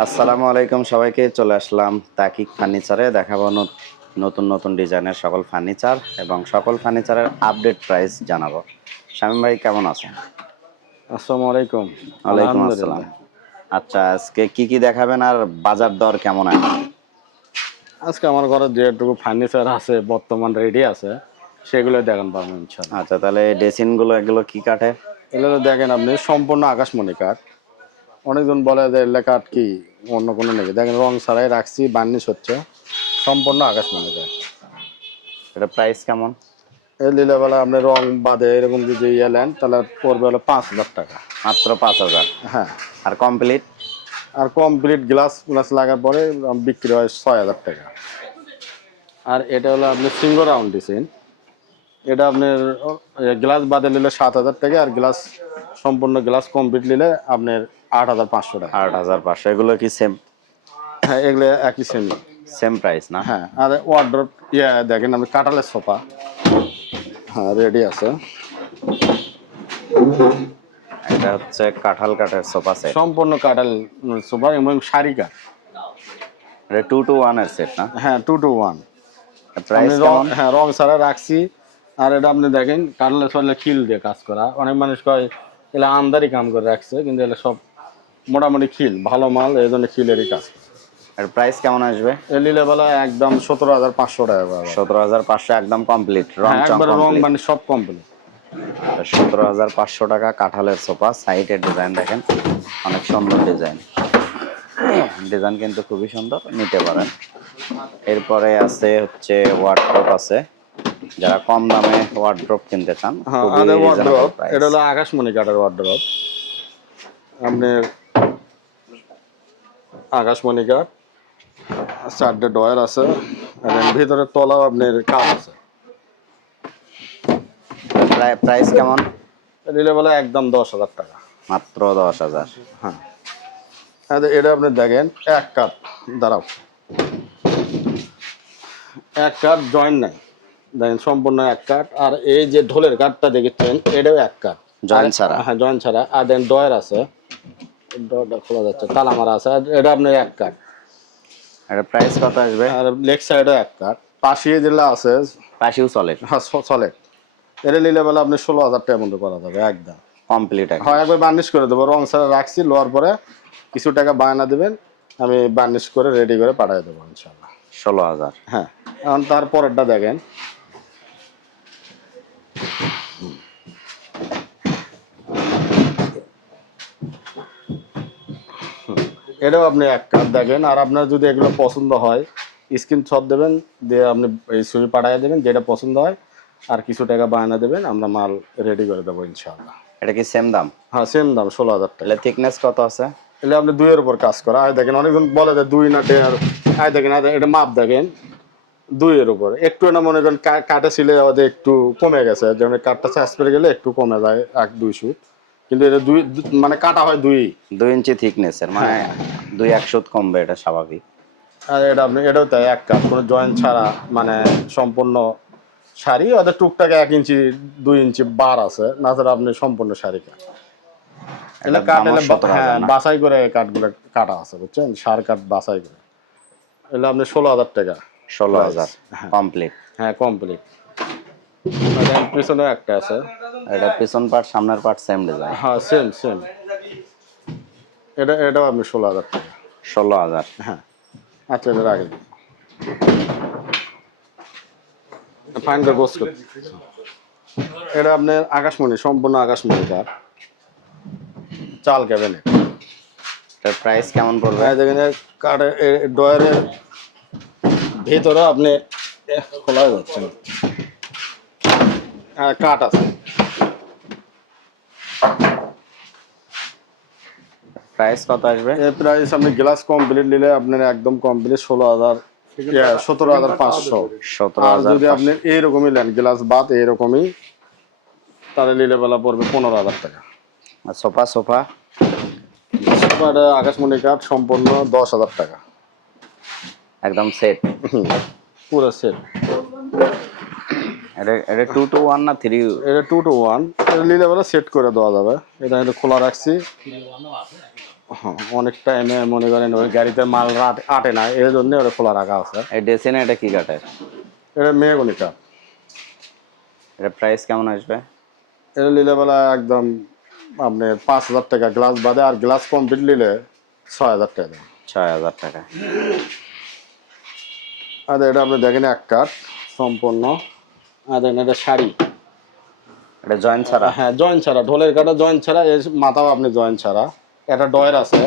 আসসালামু আলাইকুম সবাইকে চলে আসলাম তাকিক ফার্নিচারে। দেখাবো নতুন নতুন ডিজাইনের সকল ফার্নিচার এবং সকল ফার্নিচারের আপডেট প্রাইস জানাব। শামীম ভাই কেমন আছেন? আসসালামু আলাইকুম। ওয়ালাইকুম আসসালাম। আচ্ছা আজকে কি কি দেখাবেন আর বাজার দর কেমন আছে আজকে আমার ঘরে যেটুকু ফার্নিচার আছে বর্তমান রেডি আছে সেগুলো দেখেন ইনশাল্লাহ আচ্ছা তাহলে ডেসিনগুলো এগুলো কি কাঠে এগুলো দেখেন আপনি সম্পূর্ণ আকাশমণি কাঠ। অনেকজন বলে যে লেখা কি অন্য কোনো নাকি। দেখেন রং ছাড়াই রাখছি বার্নিশ হচ্ছে সম্পূর্ণ আকাশ আকাশমণি যায় এটা প্রাইস কেমন? এই লীলাবেলা আপনি রং বাদে এরকম যদি ইয়ে নেন তাহলে পড়বে হলো পাঁচ হাজার টাকা। মাত্র পাঁচ হাজার? হ্যাঁ। আর কমপ্লিট আর কমপ্লিট গ্লাস গ্লাস লাগার পরে বিক্রি হয় ছয় হাজার টাকা। আর এটা হলো আপনি সিঙ্গল রাউন্ড ডিজাইন এটা আপনার গ্লাস বাদে নিলে সাত হাজার টাকা আর গ্লাস সম্পূর্ণ গ্লাস কমপ্লিট নিলে আপনার আট হাজার পাঁচশো টাকা। আট হাজার পাঁচশো এগুলো কি সেম হ্যাঁ এগুলো একই সেমি সেম প্রাইস না? হ্যাঁ আর ওয়ার্ড্রপ ইয়ে দেখেন আপনি কাটালের সোফা। হ্যাঁ রেডি আছে। এটা হচ্ছে কাঁঠাল কাঠের সোফা সেট সম্পূর্ণ কাটাল সোফা এবং শাড়ি কাঠ। এটা টু টু ওয়ানের সেট না? হ্যাঁ টু টু ওয়ান প্রাইস হ্যাঁ রং ছাড়া রাখছি। আর এটা আপনি দেখেন কাটলে সরলে খিল দিয়ে কাজ করা। অনেক মানুষ কয় এগুলো আমদারি কাম করে রাখছে কিন্তু এগুলো সব মোটামুটি খিল ভালো মাল এই জন্য খিলেরই কাজ। এর প্রাইস কেমন আসবে? এ নিলে বেলা একদম সতেরো হাজার পাঁচশো টাকা। সতেরো হাজার পাঁচশো একদম কমপ্লিট রং হ্যাঁ, রং মানে সব কমপ্লিট সতেরো হাজার পাঁচশো টাকা কাঁঠালের সোফা সাইডের ডিজাইন দেখেন অনেক সুন্দর ডিজাইন ডিজাইন কিন্তু খুবই সুন্দর নিতে পারেন। এরপরে আছে হচ্ছে ওয়ার্ড্রপ আছে। যারা কম দামে ওয়ার্ড্রপ কিনতে চান হ্যাঁ ওয়ার্ড্রপ। এটা হলো আকাশমণি কাঠের ওয়ার্ড্রপ আপনার আকাশমণি কাঠ চারটে ডয়ার আছে এবং ভিতরে তলাও আপনার কাপ আছে। প্রাইস কেমন? নিলে বলে একদম দশ হাজার টাকা। মাত্র দশ হাজার। হ্যাঁ। এটা আপনি দেখেন এক কাপ দাঁড়াও। এক কাপ জয়েন্ট নাই। দেখেন সম্পূর্ণ এক কাঠ। আর এই যে ঢোলের কাঠটা দেখেছেন এটাও এক কাঠ। Joint ছাড়া? হ্যাঁ জয়েন্ট ছাড়া। আর দেন ডয়ার আছে। ডয়ারটা খোলা যাচ্ছে তালা মারা আছে। আর এটা আপনার এক কাঠ। এটা প্রাইস কত আসবে? আর লেগ সাইডও এক কাঠ। পাশে যেগুলো আছে পাশেও চলে হ্যাঁ চলে এটা নিলে বেলা আপনি ষোলো হাজার টাকার মধ্যে করা যাবে একদম। কমপ্লিট হয় একবার বার্নিশ করে দেবো। রং ছাড়া রাখছি লোয়ার পরে কিছু টাকা বায়না দেবেন আমি বার্নিশ করে রেডি করে পাঠিয়ে দেবো ইনশাল্লাহ ষোলো হাজার। হ্যাঁ এখন তারপরেরটা দেখেন। এটাও আপনি এক কাপ দেখেন আর আপনার যদি এগুলো পছন্দ হয় স্ক্রিন শট দেবেন দিয়ে আপনি এই ছবি পাঠিয়ে দেবেন যেটা পছন্দ হয় আর কিছু টাকা বায়না দেবেন আমরা মাল রেডি করে দেবো ইনশাল্লাহ এটা কি সেম দাম? হ্যাঁ সেম দাম ষোলো হাজার টাকা। থিকনেস কত আছে? এলে আপনি দুইয়ের উপর কাজ করা আয় দেখেন অনেকজন বলে যে দুই না দেড়। আয় দেখেন আয় এটা মাপ দেখেন। দুইয়ের উপর। একটু না মনে করেন কাটা ছিলে আমাদের একটু কমে গেছে যেমন কাঠটা চাষ পেরে গেলে একটু কমে যায় এক দুই সুত। কিন্তু এটা দুই মানে কাটা হয় দুই। দুই ইঞ্চি থিকনেসের মানে হ্যাঁ। দুই একশো কমবে এটা স্বাভাবিক। আর এটা আপনি এটাও তাই এক কাঠ কোনো জয়েন্ট ছাড়া মানে সম্পূর্ণ শাড়ি ওদের টুকটাক এক ইঞ্চি দুই ইঞ্চি বার আছে না ছাড়া আপনি সম্পূর্ণ শাড়ি এলে এটার কাঠ এলে হ্যাঁ বাছাই করে কাঠগুলো কাটা আছে বুঝছেন? সার কাঠ বাছাই করে। এলে আপনি ষোলো হাজার টাকা। ষোলো হাজার হ্যাঁ। কমপ্লিট হ্যাঁ কমপ্লিট পিছনেও একটা আছে। এটা পিছন পার্ট সামনের পার্ট সেম ডিজাইন হ্যাঁ সেম সেম এটা এটাও আপনি ষোলো হাজার টাকা। ষোলো হাজার। হ্যাঁ। আচ্ছা এটা রাখেন। ফাইন করে গোস এটা আপনার আকাশমণি সম্পূর্ণ আকাশমণি কার চাল ক্যাবিনেট এটার প্রাইস কেমন পড়বে? দেখেন কাঠের ডয়ারের ভিতরে আপনি খোলা যাচ্ছে। কাঠ আছে। প্রাইস কত আসবে? এর প্রাইস আপনি গ্লাস কমপ্লিট নিলে আপনার একদম কমপ্লিট ষোলো হাজার সতেরো হাজার পাঁচশো। সতেরো হাজার যদি আপনি এইরকমই নেন গ্লাস বাদ এইরকমই তাহলে নিলে বেলা পড়বে পনেরো হাজার টাকা। আর সোফা সোফা? এটা আকাশমণি কাঠ সম্পূর্ণ দশ হাজার টাকা। একদম সেট পুরো সেট এটা এটা টু টু ওয়ান না থ্রি এটা টু টু ওয়ান এটা নিলে বেলা সেট করে দেওয়া যাবে। এটা খোলা রাখছি। অনেক টাইমে মনে করেন ওই গাড়িতে মাল আটে না এর জন্য ওটা খোলা রাখা আছে। এই ডেসিনে এটা কি কাঠের? এটা মেয়েগুনি কাঠ এটা প্রাইস কেমন আসবে? এটা নিলে বেলা একদম আপনি পাঁচ হাজার টাকা গ্লাস বাদে আর গ্লাস কমপ্লিট নিলে ছয় হাজার টাকা। ছয় হাজার টাকা। আর এটা আপনি দেখেন এক কাঠ সম্পূর্ণ। আর দেখেন এটা শাড়ি। এটা জয়েন্ট ছাড়া? হ্যাঁ জয়েন্ট ছাড়া ঢোলের কাটা জয়েন্ট ছাড়া এর মাথাও আপনি জয়েন্ট ছাড়া। একটা ডয়ের আছে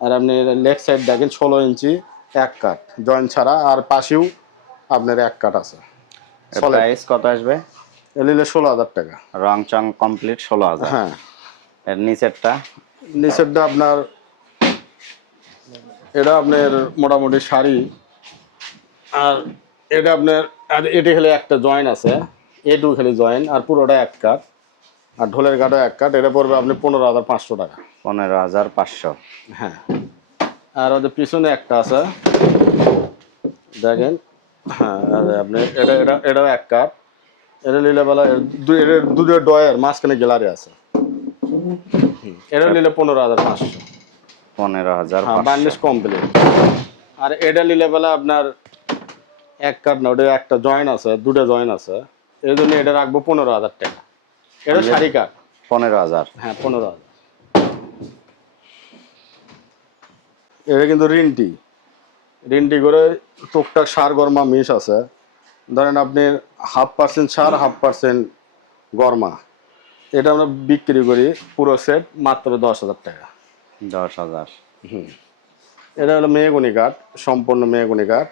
আর আপনি লেগ সাইড দেখেন ষোলো ইঞ্চি এক কাঠ জয়েন্ট ছাড়া আর পাশেও আপনার এক কাঠ আছে। প্রাইস কত আসবে? এ নিলে ষোলো হাজার টাকা। রং চং কমপ্লিট ষোলো হাজার। হ্যাঁ। এর নিচেরটা? নিচেরটা আপনার এটা আপনার মোটামুটি শাড়ি। আর এটা আপনার আর এটি খেলে একটা জয়েন আছে এটু খেলে জয়েন আর পুরোটা এক কাঠ আর ঢোলের কাঠও এক কাঠ এটা পড়বে আপনি পনেরো হাজার পাঁচশো টাকা। পনেরো হাজার পাঁচশো। হ্যাঁ। আর ওদের পিছনে একটা আছে। দেখেন। হ্যাঁ আর আপনি এটা এটা এটাও এক কাপ। এটা নিলে বেলা দুটো ডয়ের মাঝখানে গ্যালারি আছে। এটা নিলে পনেরো হাজার পাঁচশো। পনেরো হাজার হ্যাঁ। Varnish complete. আর এটা নিলে বেলা আপনার এক কাঠ না ওটা একটা জয়েন আছে দুটো জয়েন আছে। এই জন্য এটা রাখব পনেরো হাজার টাকা। এটা শাড়ি কাঠ পনেরো হাজার। হ্যাঁ পনেরো হাজার। এটা কিন্তু রিন্টি। রিন্টি করে টুকটাক সার গরমা মিশ আছে। ধরেন আপনি হাফ পার্সেন্ট সার হাফ পার্সেন্ট গরমা। এটা আমরা বিক্রি করি পুরো সেট মাত্র দশ হাজার টাকা। দশ হাজার। হুম। এটা হলো মেয়েগুনি কাঠ সম্পূর্ণ মেয়েগুনি কাঠ।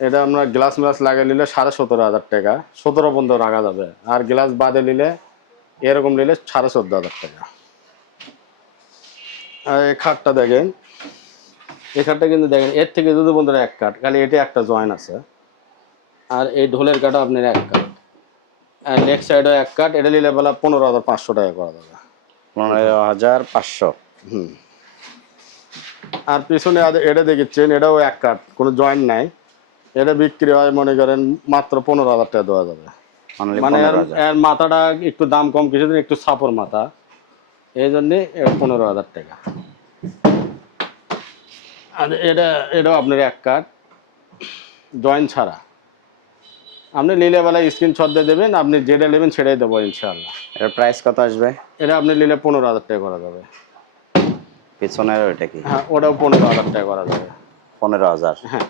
এটা আমরা গ্লাস ম্লাস লাগিয়ে নিলে সাড়ে সতেরো হাজার টাকা সতেরো পর্যন্ত রাখা যাবে। আর গ্লাস বাদে নিলে এরকম নিলে সাড়ে চোদ্দ হাজার টাকা। আর এই খাটটা দেখেন এই খাটটা কিন্তু দেখেন এর থেকে যদি বন্ধুরা এক কাঠ খালি এটা একটা জয়েন আছে। আর এই ঢোলের কাঠও আপনার এক কাঠ। আর নেক্সট সাইডও এক কাঠ এটা নিলে বেলা পনেরো হাজার পাঁচশো টাকা করা যাবে। পনেরো হাজার পাঁচশো। হুম। আর পিছনে এটা দেখেছেন এটাও এক কাঠ কোনো জয়েন্ট নাই। এটা বিক্রি হয় মনে করেন মাত্র পনেরো হাজার টাকা দেওয়া যাবে। মানে এর- মাথাটা একটু দাম কম কিছুদিন একটু সাপর মাথা। এই জন্যে পনেরো হাজার টাকা। আর এটা এটাও আপনার এক কাঠ জয়েন্ট ছাড়া। আপনি নিলে বেলা স্ক্রিনশট দিয়ে দেবেন আপনি যেটা নেবেন সেটাই দেবো ইনশাল্লাহ এর প্রাইস কত আসবে? এটা আপনি নিলে পনেরো হাজার টাকা করা যাবে। পিছনের ওইটা কি? হ্যাঁ ওটাও পনেরো হাজার টাকা করা যাবে। পনেরো হাজার? হ্যাঁ।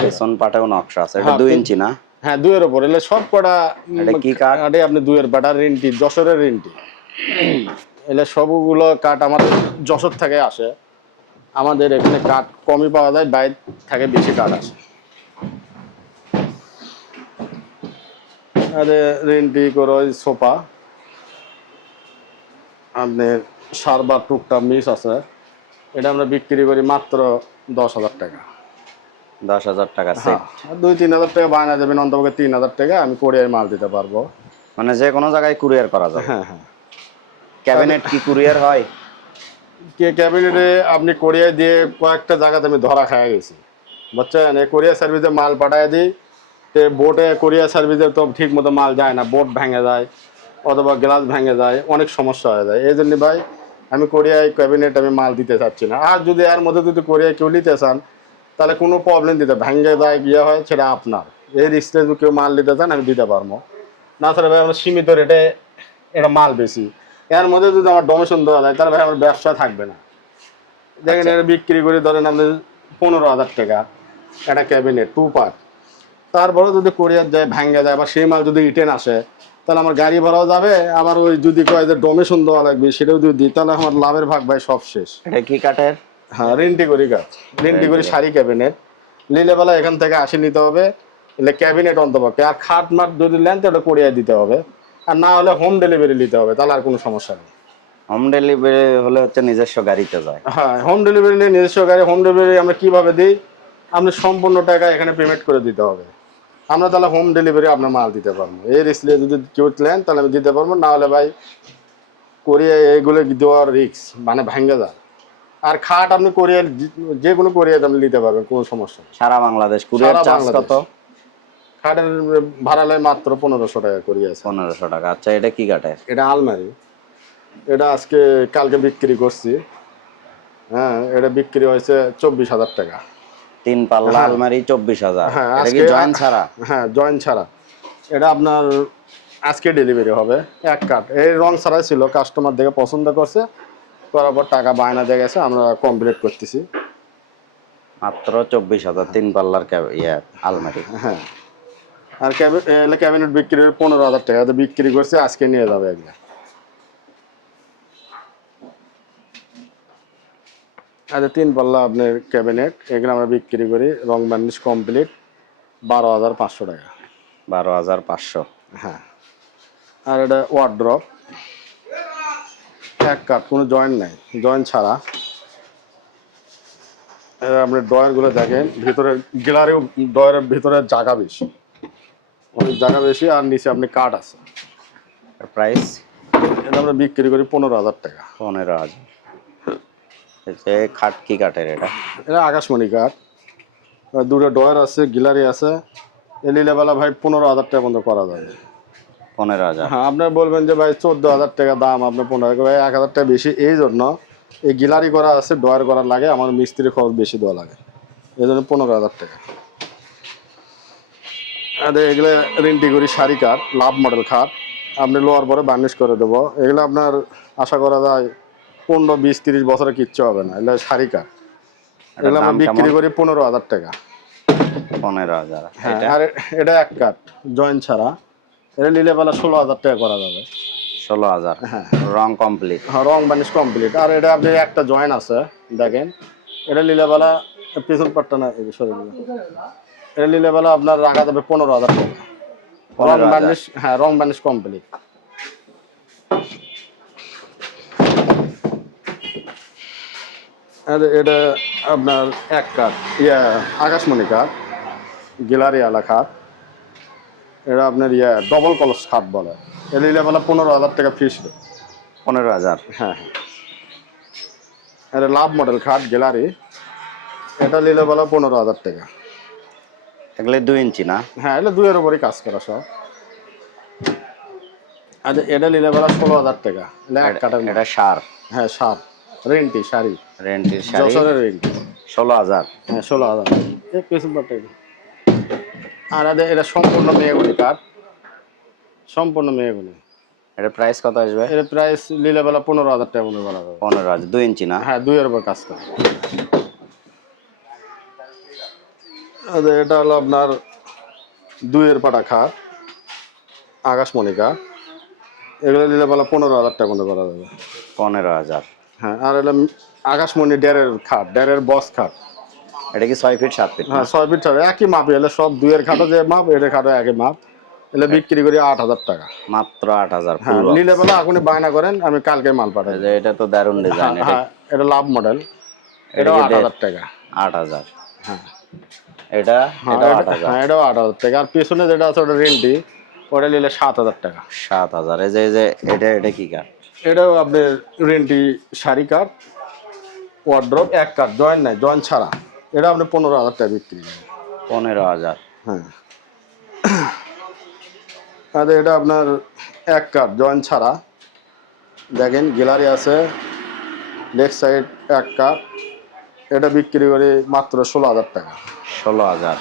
পেছন পাটেও নকশা আছে এটা হ্যাঁ, দুই ইঞ্চি না? হ্যাঁ দুইয়ের ওপর এলে সব কটা এটা কি কাঠ? আপনি দুইয়ের বাটার রিন্টি যশোরের রিন্টি এলে সবগুলো কাঠ আমাদের যশোর থেকে আসে। আমাদের এখানে কাঠ কমই পাওয়া যায় বাইরে থেকে বেশি কাঠ আসে। আরে রিন্টি করে সোফা। আপনার সার বা টুকটা মিস আছে। এটা আমরা বিক্রি করি মাত্র দশ হাজার টাকা। দশ হাজার টাকা হ্যাঁ, দুই তিন হাজার টাকা বায়না দেবেন অন্তপক্ষে তিন হাজার টাকা আমি কোরিয়ার মাল দিতে পারব। মানে যে কোনো জায়গায় কুরিয়ার করা যায় হ্যাঁ হ্যাঁ। ক্যাবিনেট কি কুরিয়ার হয়? কে ক্যাবিনেটে আপনি কোরিয়ায় দিয়ে কয়েকটা জায়গাতে আমি ধরা খাই গেছি। বুঝছেন? এই কোরিয়ার সার্ভিসে মাল পাঠায় দিই, তে বোটে কোরিয়ার সার্ভিসে তো ঠিক মতো মাল যায় না, বোট ভেঙে যায় অথবা গ্লাস ভেঙে যায়, অনেক সমস্যা হয়ে যায়। এই জন্য ভাই, আমি কোরিয়ায় ক্যাবিনেট আমি মাল দিতে চাচ্ছি না। আর যদি এর মধ্যে যদি কোরিয়ায় কেউ নিতে চান, তাহলে কোনো প্রবলেম দিতে ভেঙে যায় গিয়ে হয়, সেটা আপনার। এই রিস্কে যদি কেউ মাল নিতে চান, আমি দিতে পারব। না তাহলে ভাই, আমরা সীমিত রেটে এটা মাল বেশি এর মধ্যে যদি আমার ডোনেশন দেওয়া যায় তাহলে ভাই আমার ব্যবসা থাকবে না। দেখেন এটা বিক্রি করে ধরেন আপনি পনেরো হাজার টাকা একটা ক্যাবিনেট টু পার্ট তারপরে যদি কোরিয়ার যায় ভাঙ্গে যায় বা সেই মাল যদি রিটেন আসে তাহলে আমার গাড়ি ভাড়াও যাবে আবার ওই যদি কয় যে ডোনেশন দেওয়া লাগবে সেটাও যদি দিই তাহলে আমার লাভের ভাগ ভাই সব শেষ। এটা কি কাঠের? হ্যাঁ রেন্টি করি কাজ রেন্টি করি শাড়ি ক্যাবিনেট নিলে বেলা এখান থেকে আসে নিতে হবে এলে ক্যাবিনেট অন্তপক্ষে। আর খাট মাট যদি নেন তাহলে কোরিয়ায় দিতে হবে। আর না হলে হোম ডেলিভারি নিতে হবে তাহলে আর কোনো সমস্যা নেই। হোম ডেলিভারি হলে হচ্ছে নিজস্ব গাড়িতে যায়। হ্যাঁ হোম ডেলিভারি নিয়ে নিজস্ব গাড়ি হোম ডেলিভারি আমরা কীভাবে দিই? আপনি সম্পূর্ণ টাকা এখানে পেমেন্ট করে দিতে হবে। আমরা তাহলে হোম ডেলিভারি আপনার মাল দিতে পারব। এই রিস্কলে যদি কেউ নেন তাহলে আমি দিতে পারব না হলে ভাই কোরিয়া এইগুলো দেওয়ার রিক্স মানে ভেঙে যায়। আর খাট আপনি কোরিয়ার যে- কোনো কোরিয়াতে আপনি নিতে পারবেন কোনো সমস্যা সারা বাংলাদেশ কুরিয়ার সারা চার্জ কত? খাটের ভাড়া লাগে মাত্র পনেরোশো টাকা কোরিয়া আছে। পনেরোশো টাকা। আচ্ছা এটা কি কাঠের? এটা আলমারি। এটা আজকে কালকে বিক্রি করছি। হ্যাঁ এটা বিক্রি হয়েছে চব্বিশ হাজার টাকা। তিন পাল্লা হ্যাঁ। আলমারি চব্বিশ হাজার। হ্যাঁ আজকে জয়েন্ট ছাড়া? হ্যাঁ জয়েন্ট ছাড়া। এটা আপনার আজকে ডেলিভারি হবে এক কাঠ। এই রং ছাড়াই ছিল কাস্টমার দেখে পছন্দ করছে করার পর টাকা বায়না দিয়ে গেছে আমরা কমপ্লিট করতেছি। মাত্র চব্বিশ হাজার তিন পাল্লার ক্যাব- ইয়ে আলমারি। হ্যাঁ। আর ক্যাবিনেট বিক্রি পনেরো হাজার টাকা তো বিক্রি করছে আজকে নিয়ে যাবে একদম আচ্ছা তিন পাল্লা আপনার ক্যাবিনেট এগুলো আমরা বিক্রি করি রং বার্নিশ কমপ্লিট বারো হাজার পাঁচশো টাকা। বারো হাজার পাঁচশো। হ্যাঁ। আর এটা ওয়ার্ড্রপ এক কাঠ কোনো জয়েন্ট নাই জয়েন্ট ছাড়া। আপনি ড্রয়ারগুলো দেখেন ভিতরে গ্যালারিও ড্রয়ারের ভিতরে জায়গা বেশি। অনেক জায়গা বেশি আর নিচে আপনি কাঠ আছে। প্রাইস এটা আমরা বিক্রি করি পনেরো হাজার টাকা। পনেরো হাজার। খাট কি কাঠের এটা? এটা আকাশমণি কাঠ। দুটো ড্রয়ার আছে গ্যালারি আছে। এই লীলাবেলা ভাই পনেরো হাজার টাকা পর্যন্ত করা যাবে। পনেরো হাজার। হ্যাঁ আপনি বলবেন যে ভাই চোদ্দ হাজার টাকা দাম আপনার পনেরো হাজার ভাই এক হাজার টাকা বেশি এই জন্য এই গিলারি করা আছে ডয়ার করা লাগে আমার মিস্ত্রি খরচ বেশি দেওয়া লাগে। এই জন্য পনেরো হাজার টাকা। এগুলো রেন্টি করি শাড়ি কাঠ লাভ মডেল খাট আপনি লোয়ার পরে বার্নিশ করে দেবো। এগুলো আপনার আশা করা যায় পনেরো বিশ তিরিশ বছরে কিচ্ছু হবে না। এগুলো শাড়ি কাঠ এগুলো আমরা বিক্রি করি পনেরো হাজার টাকা। পনেরো হাজার। হ্যাঁ আর এটা এক কাঠ জয়েন্ট ছাড়া। এটা নিলে বেলা ষোলো হাজার টাকা করা যাবে। ষোলো হাজার। হ্যাঁ। রং কমপ্লিট। হ্যাঁ রং বানিশ কমপ্লিট। আর এটা আপনি একটা জয়েন আছে দেখেন। এটা লীলাবেলা পিছন পাট্টা না সরে এটা লীলাবেলা আপনার রাখা যাবে পনেরো হাজার রং 15,000 হ্যাঁ রং বানিশ কমপ্লিট এটা আপনার এক কাঠ ইয়া আকাশমণি কাঠ গিলারি আলা খাট এটা আপনার ইয়া ডবল কলস খাট বলে। এটা লীলাবেলা পনেরো হাজার টাকা ফিস পনেরো হাজার। হ্যাঁ হ্যাঁ। এটা লাভ মডেল খাট গ্যালারি এটা নিলে বলা পনেরো হাজার টাকা। এগুলো দুই ইঞ্চি না? হ্যাঁ এগুলো দুইয়ের উপরে কাজ করা সব। আচ্ছা এটা নিলে বলা ষোলো হাজার টাকা। এটা কাটার এটা সার। হ্যাঁ সার। রেন্টি শাড়ি। রেন্টির শাড়ি। যশোরের রেন্টি। ষোলো হাজার। হ্যাঁ ষোলো হাজার। এটা। আর এটা এটা সম্পূর্ণ মেয়েগুলি কাঠ। সম্পূর্ণ মেয়েগুলি এটা প্রাইস কত আসবে? এর প্রাইস নিলে বেলা পনেরো হাজার টাকা মনে যাবে। পনেরো হাজার। দুই ইঞ্চি না? হ্যাঁ দুইয়ের উপর কাজ করে। এটা হলো আপনার দুইয়ের পাটা খাট আকাশমণি কাঠ এগুলো নিলে বলা পনেরো হাজার টাকা মতো করা যাবে। পনেরো হাজার। হ্যাঁ আর এলো আকাশমণি ডেরের খাট ডেরের বস খাট। এটা কি ছয় ফিট সাত ফিট হ্যাঁ ছয় ফিট ছাড়া একই মাপ এলে সব দুইয়ের খাটও যে মাপ এদের খাটও একই মাপ। এলে বিক্রি করি আট হাজার টাকা। মাত্র আট হাজার হ্যাঁ নিলে বেলা এখনই বায়না করেন আমি কালকে মাল পাঠাই এটা তো দারুণ ডিজাইন এটা হ্যাঁ এটা লাভ মডেল এটা আট হাজার টাকা। আট হাজার। হ্যাঁ। এটা হ্যাঁ, এটা আট হাজার। হ্যাঁ এটাও আট হাজার। টাকা আর পেছনে যেটা আছে ওটা রেন্টি ওটা নিলে সাত হাজার টাকা। সাত হাজার। এই যে এই যে এটা এটা কি কাঠ এটাও আপনার রেন্টি শাড়ি কাঠ ওয়ার্ড্রপ এক কাঠ জয়েন্ট নাই জয়েন্ট ছাড়া। এটা আপনি পনেরো হাজার টাকা বিক্রি পনেরো হাজার। হ্যাঁ। আচ্ছা এটা আপনার এক কাঠ জয়েন্ট ছাড়া। দেখেন গ্যালারি আছে লেফট সাইড এক কাঠ এটা বিক্রি করি মাত্র ষোলো হাজার টাকা। ষোলো হাজার।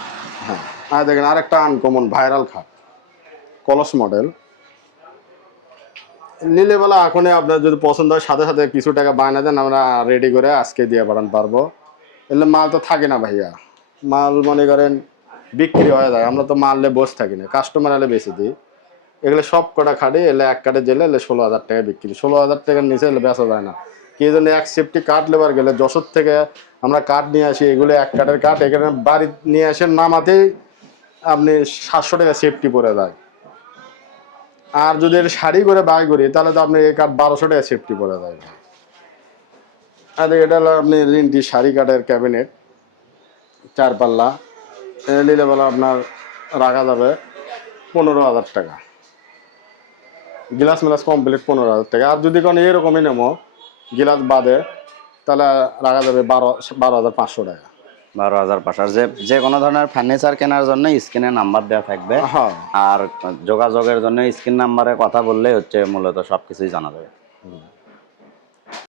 হ্যাঁ। আর আরেকটা আনকমন ভাইরাল খাট। কলস মডেল নিলে বেলা এখনই আপনার যদি পছন্দ হয়, সাথে সাথে কিছু টাকা বায়না দেন, আমরা রেডি করে আজকে দিয়ে পাঠান পারব। এলে মাল তো থাকে না ভাইয়া। মাল মনে করেন বিক্রি হয়ে যায়। আমরা তো মারলে বসে থাকি না কাস্টমার এলে বেশি দিই। এগুলো সব কটা খাটে এলে এক কাটে জেলে এলে ষোলো হাজার টাকা বিক্রি। ষোলো হাজার টাকার নিচে এলে বেচা যায় না। কি জন্য এক সেফটি কাঠ লেবার গেলে, যশোর থেকে আমরা কাঠ নিয়ে আসি, এগুলো এক কাঠের কাঠ এখানে বাড়ি নিয়ে আসেন নামাতেই আপনি সাতশো টাকা সেফটি পরে যায়। আর যদি শাড়ি করে বাই করি, তাহলে তো আপনি এই কাঠ বারোশো টাকা সেফটি পড়ে যায়। আর এটা হলো আপনি রিন্টি শাড়ি কাঠের ক্যাবিনেট চার পাল্লা নিলে বলে আপনার রাখা যাবে পনেরো হাজার টাকা। গিলাস মিলাস কমপ্লিট পনেরো হাজার টাকা। আর যদি কোনো এরকমই নেব গিলাস বাদে তাহলে রাখা যাবে বারো বারো হাজার পাঁচশো টাকা। বারো হাজার পাঁচশো। যে যে কোনো ধরনের ফার্নিচার কেনার জন্য স্ক্রিনে নাম্বার দেওয়া থাকবে। হ্যাঁ। আর যোগাযোগের জন্য স্ক্রিন নাম্বারে কথা বললেই হচ্ছে মূলত সব কিছুই জানা যাবে।